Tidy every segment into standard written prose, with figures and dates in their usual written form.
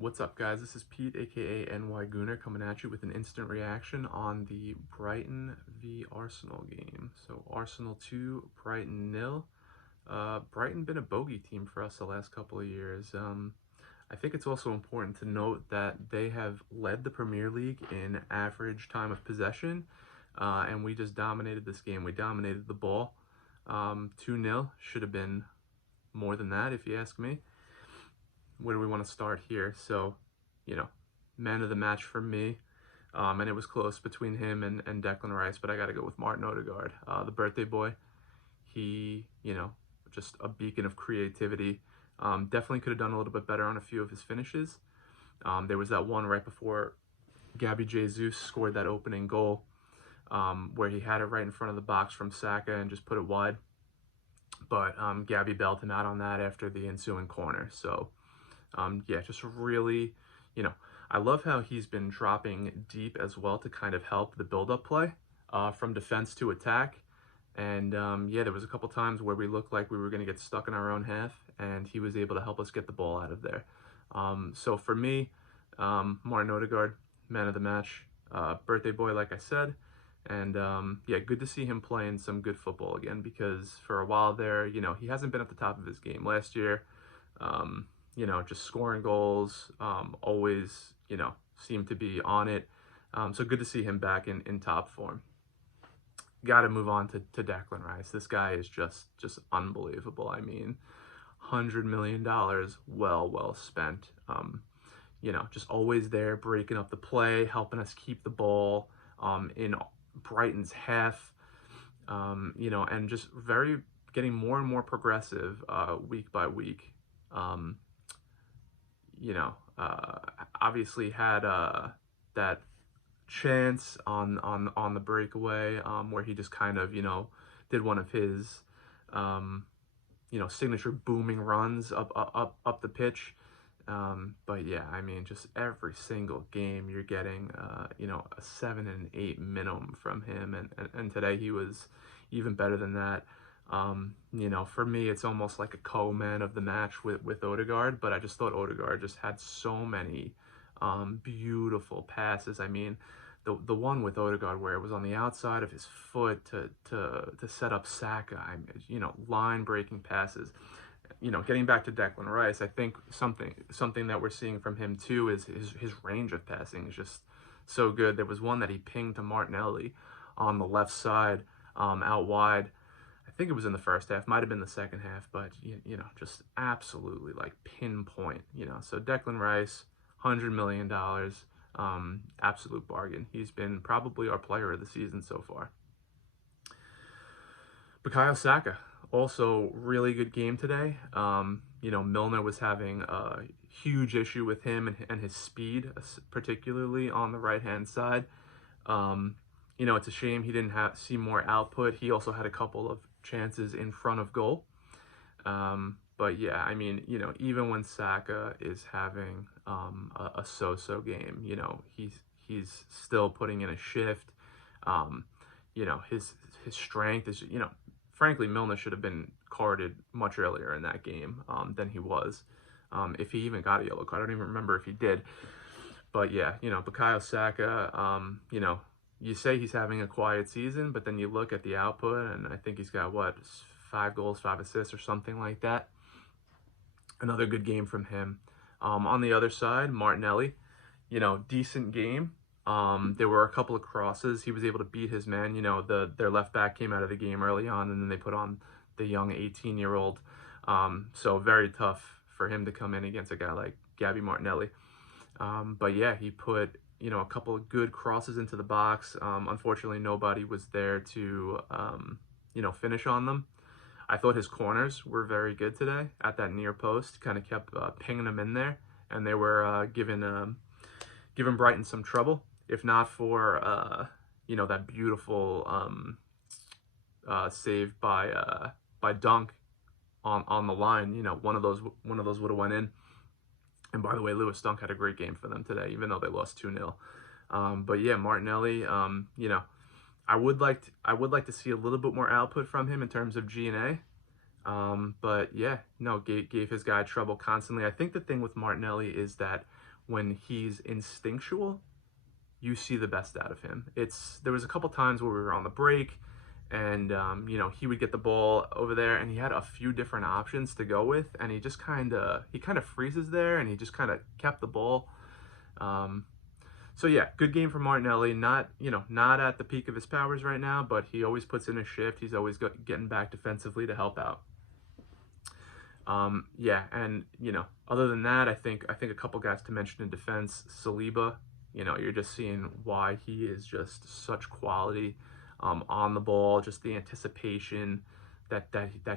What's up, guys? This is Pete, aka NY Gooner, coming at you with an instant reaction on the Brighton v Arsenal game. So Arsenal 2, Brighton nil. Brighton been a bogey team for us the last couple of years. I think it's also important to note that they have led the Premier League in average time of possession, and we just dominated this game. We dominated the ball. 2-0 should have been more than that, if you ask me. Where do we want to start here? So, man of the match for me. And it was close between him and Declan Rice, but I got to go with Martin Odegaard, the birthday boy. He, just a beacon of creativity. Definitely could have done a little bit better on a few of his finishes. There was that one right before Gabby Jesus scored that opening goal, where he had it right in front of the box from Saka and just put it wide. But Gabby bailed him out on that after the ensuing corner. So, yeah, just really, I love how he's been dropping deep as well to kind of help the build-up play from defense to attack. And yeah, there was a couple times where we looked like we were going to get stuck in our own half, and he was able to help us get the ball out of there. So for me, Martin Odegaard, man of the match, birthday boy, like I said. And yeah, good to see him playing some good football again, because for a while there, he hasn't been at the top of his game. Last year, just scoring goals, always, seemed to be on it. So good to see him back in top form. Got to move on to Declan Rice. This guy is just unbelievable. I mean, $100 million, well spent. Just always there, breaking up the play, helping us keep the ball in Brighton's half, and just getting more and more progressive week by week. Obviously had that chance on the breakaway where he just kind of did one of his signature booming runs up the pitch. But yeah, I mean, just every single game you're getting a 7 and 8 minimum from him, and today he was even better than that. For me, it's almost like a co-man of the match with Odegaard, but I just thought Odegaard just had so many beautiful passes. I mean, the one with Odegaard where it was on the outside of his foot to set up Saka, line-breaking passes. Getting back to Declan Rice, I think something that we're seeing from him too is his range of passing is just so good. There was one that he pinged to Martinelli on the left side, out wide. I think it was in the first half, might have been the second half, but just absolutely like pinpoint. So Declan Rice, $100 million, absolute bargain. He's been probably our player of the season so far. Bukayo Saka, also really good game today. Milner was having a huge issue with him and his speed, particularly on the right-hand side. It's a shame he didn't see more output. He also had a couple of chances in front of goal. But yeah, I mean, even when Saka is having a so-so game, he's still putting in a shift. His strength is, frankly, Milner should have been carded much earlier in that game than he was. If he even got a yellow card, I don't even remember if he did. But yeah, Bukayo Saka, you say he's having a quiet season, but then you look at the output, and I think he's got, 5 goals, 5 assists, or something like that. Another good game from him. On the other side, Martinelli, decent game. There were a couple of crosses. He was able to beat his man. Their left back came out of the game early on, and then they put on the young 18-year-old. So very tough for him to come in against a guy like Gabby Martinelli. But yeah, he put a couple of good crosses into the box. Unfortunately, nobody was there to finish on them. I thought his corners were very good today at that near post. Kind of kept pinging them in there, and they were giving Brighton some trouble. If not for that beautiful save by Dunk on the line, one of those would have went in. And by the way, Lewis Dunk had a great game for them today, even though they lost 2-0. But yeah, Martinelli, I would like to see a little bit more output from him in terms of G&A. But yeah, no, gave his guy trouble constantly. I think the thing with Martinelli is that when he's instinctual, you see the best out of him. There was a couple times where we were on the break, and he would get the ball over there, and he had a few different options to go with, and he kind of freezes there, and he just kind of kept the ball. Um, so yeah, good game for Martinelli. Not at the peak of his powers right now, but he always puts in a shift. He's always getting back defensively to help out. Yeah, and other than that, I think a couple guys to mention in defense. Saliba, you're just seeing why he is just such quality on the ball. Just the anticipation that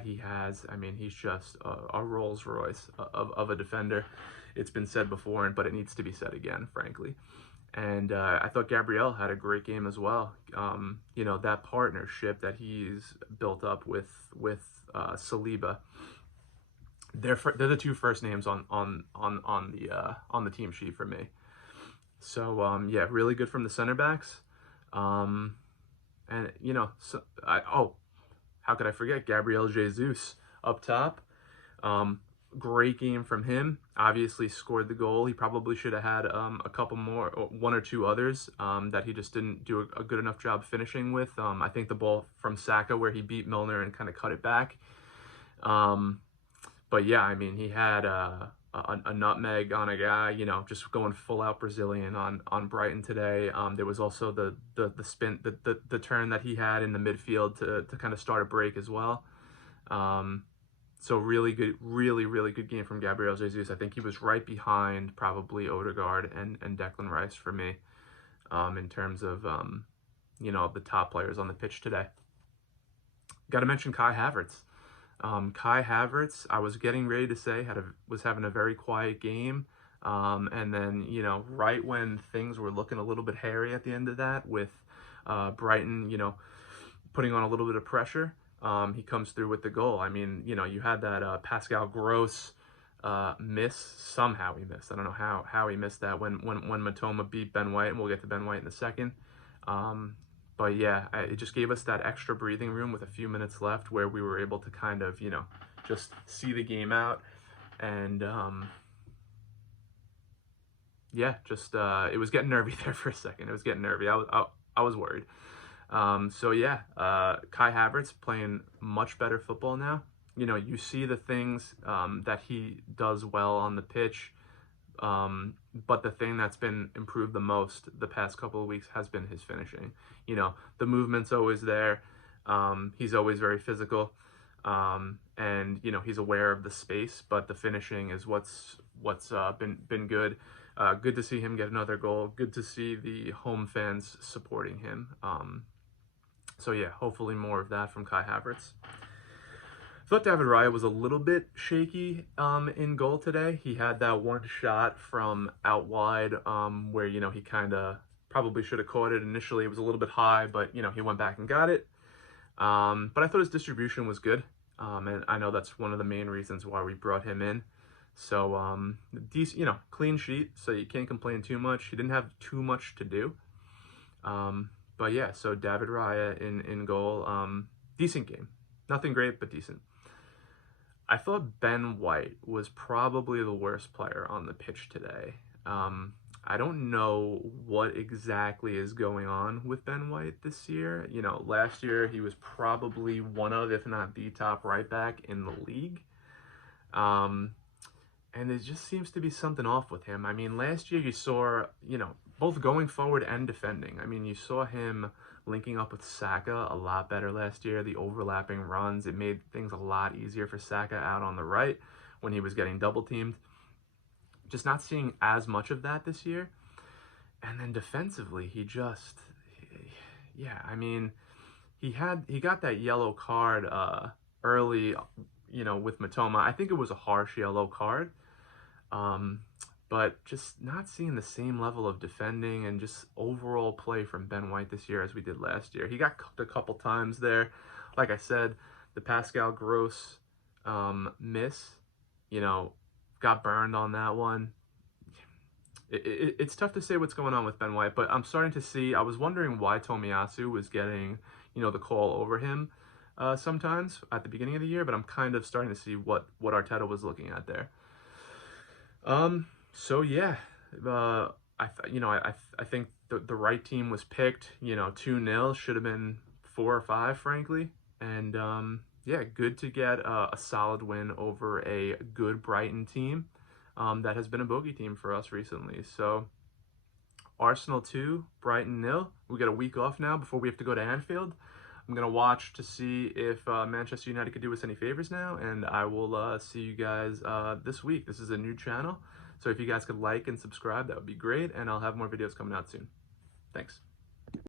he has. I mean, he's just a Rolls Royce of a defender. It's been said before, but it needs to be said again, frankly. And I thought Gabriel had a great game as well. That partnership that he's built up with Saliba, they're the two first names on the team sheet for me. So yeah, really good from the center backs. Um, and how could I forget Gabriel Jesus up top? Um, Great game from him. Obviously scored the goal. He probably should have had a couple more, or one or two others that he just didn't do a good enough job finishing with. I think the ball from Saka where he beat Milner and kind of cut it back. But yeah, I mean, he had a nutmeg on a guy, just going full out Brazilian on Brighton today. There was also the spin, the turn that he had in the midfield to kind of start a break as well. So really good, really, really good game from Gabriel Jesus. I think he was right behind probably Odegaard and Declan Rice for me in terms of, the top players on the pitch today. Got to mention Kai Havertz. Kai Havertz, I was getting ready to say, was having a very quiet game. And then, right when things were looking a little bit hairy at the end of that with Brighton, putting on a little bit of pressure, he comes through with the goal. I mean, you had that Pascal Gross miss. Somehow he missed. I don't know how he missed that when Matoma beat Ben White, and we'll get to Ben White in a second. But yeah, it just gave us that extra breathing room with a few minutes left where we were able to kind of, just see the game out. And yeah, just it was getting nervy there for a second. It was getting nervy. I was worried. So yeah, Kai Havertz playing much better football now. You see the things that he does well on the pitch. But the thing that's been improved the most the past couple of weeks has been his finishing. The movement's always there. He's always very physical. And he's aware of the space, but the finishing is what's been good. Good to see him get another goal. Good to see the home fans supporting him. So yeah, hopefully more of that from Kai Havertz. I thought David Raya was a little bit shaky in goal today. He had that one shot from out wide where, he kind of probably should have caught it initially. It was a little bit high, but, he went back and got it. But I thought his distribution was good. And I know that's one of the main reasons why we brought him in. So, decent, clean sheet, so you can't complain too much. He didn't have too much to do. But yeah, so David Raya in goal. Decent game. Nothing great, but decent. I thought Ben White was probably the worst player on the pitch today. I don't know what exactly is going on with Ben White this year. Last year he was probably one of, if not the top right back in the league. And there just seems to be something off with him. I mean, last year you saw, both going forward and defending. I mean, you saw him linking up with Saka a lot better last year. The overlapping runs, it made things a lot easier for Saka out on the right when he was getting double teamed. Just not seeing as much of that this year. And then defensively, I mean, he got that yellow card early, with Matoma. I think it was a harsh yellow card. But just not seeing the same level of defending and just overall play from Ben White this year as we did last year. He got cooked a couple times there. Like I said, the Pascal Gross miss, got burned on that one. It's tough to say what's going on with Ben White, but I'm starting to see, I was wondering why Tomiyasu was getting, the call over him. sometimes at the beginning of the year, but I'm kind of starting to see what Arteta was looking at there. So yeah, I think the right team was picked. 2-0 should have been 4 or 5, frankly. And yeah, good to get a solid win over a good Brighton team that has been a bogey team for us recently. So Arsenal 2, Brighton 0. We got a week off now before we have to go to Anfield. I'm going to watch to see if Manchester United could do us any favors now, and I will see you guys this week. This is a new channel, so if you guys could like and subscribe, that would be great, and I'll have more videos coming out soon. Thanks.